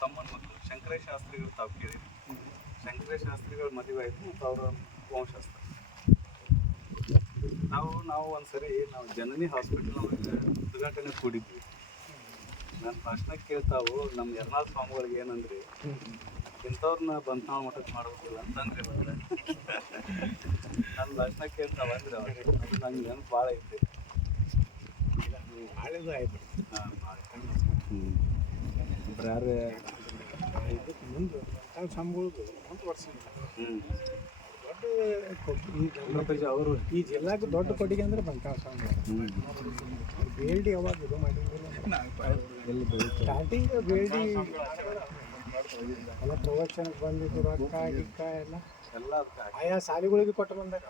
ತಮ್ಮನ ಮಕ್ಕಳು ಶಂಕರ ಶಾಸ್ತ್ರಿಗಳು ತಾವು ಕೇಳಿದ್ರು ಶಂಕರ ಶಾಸ್ತ್ರಿಗಳ ಮದುವೆ ಆಯಿತು ಮತ್ತು ಅವರ ವಂಶಸ್ಥ. ನಾವು ನಾವು ಒಂದ್ಸರಿ ನಾವು ಜನನಿ ಹಾಸ್ಪಿಟಲ್ ಉದ್ಘಾಟನೆ ಕೂಡಿದ್ವಿ. ನನ್ನ ಭಾಷಣ ಕೇಳ್ತಾವು ನಮ್ಮ ಯರ್ನಾಳ್ ಸ್ವಾಮಿಗಳಿಗೆ ಏನಂದ್ರೆ? ಇಂಥವ್ರನ್ನ ಬಂತಾವ ಮಠಕ್ಕೆ ಮಾಡ್ಬೇಕಿಲ್ಲ ಅಂತಂದ್ರೆ ನನ್ನ ಭಾಷಣ ಕೇಳ್ತಾವ ಅಂದ್ರೆ ಅವ್ರು. ಅದು ನಂಗೆ ನೆನಪು ಭಾಳ ಐತಿ. ಇದು ಆಯ್ತು. ಹಾಂ ಭಾಳ ಯಾರು ಇದಕ್ಕೆ ಮುಂದೆ ತಾವು ಸಂಬಳದು ಒಂದು ವರ್ಷ ದೊಡ್ಡ ಈ ಅವರು ಈ ಜಿಲ್ಲಾಕ್ಕೆ ದೊಡ್ಡ ಕೊಡುಗೆ ಅಂದ್ರೆ ಬಂಕಾಳ ಸ್ವಾಮಿ ಬೇಲ್ಡಿ ಯಾವಾಗ ಇದು ಮಾಡಿದ್ರು ಸ್ಟಾರ್ಟಿಂಗ್ ಬೇಲ್ಡಿ ಎಲ್ಲ ಪ್ರವಚನಕ್ಕೆ ಬಂದಿದ್ದು ರೊಕ್ಕ ಗಿಕ್ಕ ಎಲ್ಲ ಎಲ್ಲ ಆಯಾ ಶಾಲೆಗಳಿಗೆ ಕೊಟ್ಟು ಬಂದಾಗ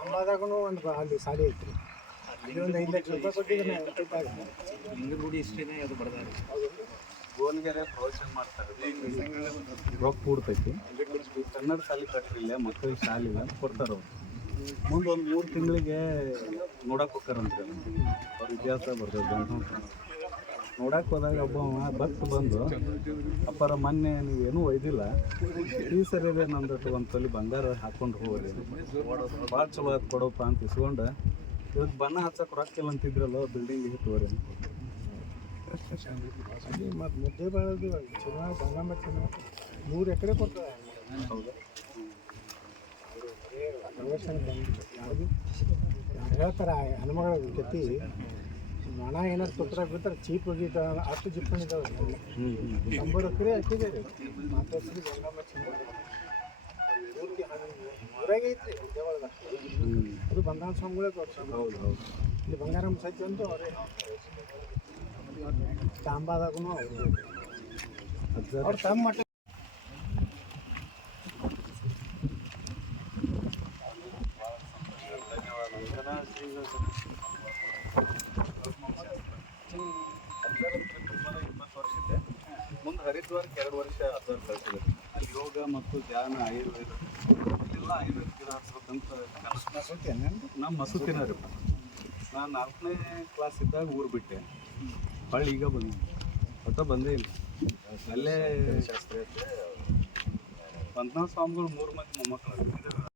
ಅಂಬಾದಾಗೂ ಒಂದು ಅಲ್ಲಿ ಶಾಲೆ ಐತ್ರಿ. ಐದು ಲಕ್ಷ ರೂಪಾಯಿ ಕೊಟ್ಟಿದ್ರೆ ಇಷ್ಟೇನೆ ಅದು ಪ್ರವಚನ ಮಾಡ್ತಾರೆ ರೊಕ್ಕ ಕೂಡ್ತೈತಿ. ಕನ್ನಡ ಶಾಲೆ ಕಟ್ಟಿಲ್ಲ ಮಕ್ಕಳಿಗೆ ಶಾಲೆ ಕೊಡ್ತಾರೆ ಅವ್ರು. ಮುಂದೆ ಒಂದು ಮೂರು ತಿಂಗಳಿಗೆ ನೋಡಕ್ಕೆ ಹೋಗ್ತಾರಂತ್ರಿ ಅವ್ರ ಇತಿಹಾಸ ಬರ್ತದೆ ನೋಡಕ್ ನೋಡಕ್ಕೆ ಹೋದಾಗ ಒಬ್ಬ ಭಕ್ತ ಬಂದು ಅಪ್ಪರ ಮೊನ್ನೆ ನೀವು ಏನೂ ಒಯ್ದಿಲ್ಲ. ಈ ಸರಿ ಇದೆ ನಂದಟ್ಟು ಒಂದು ತೊಲಿ ಬಂಗಾರ ಹಾಕೊಂಡು ಹೋಗ್ರಿ ಭಾಳ ಚಲೋ ಆಯ್ತು ಕೊಡಪ್ಪ ಅಂತ ಇಸ್ಕೊಂಡು ಇವತ್ತು ಬಣ್ಣ ಹಚ್ಚಕ್ ರೊಕ್ಕಿಲ್ಲ ಅಂತಿದ್ರಲ್ಲ ಬಿಲ್ಡಿಂಗ್ ತೋರಿ ಅಂತ. ಮತ್ತು ಮುದ್ದೆ ಬೆಳೆದು ಚೆನ್ನಾಗಿ ಗಂಗಮ್ಮ ಚೆನ್ನಾಗಿ ಮೂರು ಎಕರೆ ಕೊಡ್ತಾರೆ. ಹೌದಾ. ಯಾವುದು ಹೇಳ್ತಾರೆ ಹನುಮಗಳ ಕತ್ತಿ ಹಣ ಏನಾರು ತುಪ್ಪದಾಗ ಬಿಡ್ತಾರೆ ಚೀಪ್ ಹೋಗಿದ್ದ ಅಷ್ಟು ಹ್ಞೂ ನಂಬರ್ ಎಕರೆ ಹಾಕಿದೆ. ಮಾತಾಡ್ಸಿ ಗಂಗಮ್ಮ ಚೆನ್ನಾಗಿ ಹಂಗೆ ಊರಾಗೆ ಐತ್ರಿ ಅದು ಬಂಗಾರ ಸ್ವಾಮಿಗಳೇ ಕೊಡ್ತಾರೆ ಹೌದು ಹೌದು ಇಲ್ಲಿ ಬಂಗಾರಮ್ಮ ಸಜ್ಜ ಅಂತೂ ಅವರೇ. ತಾಂಬಾದಾಗೂ ಅವರು. ಅವ್ರು ತಮ್ಮ ಮಟ್ಟ ಮುಂದೆ ಹರಿದ್ವಾರಕ್ಕೆ ಎರಡು ವರ್ಷ ಅಬ್ಸರ್ವ್ ಕಳಿಸಿದ್ರು ಅಲ್ಲಿ ಯೋಗ ಮತ್ತು ಧ್ಯಾನ, ಆಯುರ್ವೇದ. ಎಲ್ಲ ಆಯುರ್ವೇದ ಗಿಡ ಹಚ್ಬೇಕಂತ. ನಮ್ಮ ಮಸೂತಿನ ರೀ. ನಾನು ನಾಲ್ಕನೇ ಕ್ಲಾಸ್ ಇದ್ದಾಗ ಊರು ಬಿಟ್ಟೆ. ಹೊಳ್ಳಿ ಈಗ ಬಂದೆ ಒಟ್ಟ ಬಂದೇ ಇಲ್ಲ. ಅಲ್ಲೇ ಪಂಚನಾಥ ಸ್ವಾಮಿಗಳು ಮೂರು ಮಂದಿ ಮೊಮ್ಮಕ್ಕಳು.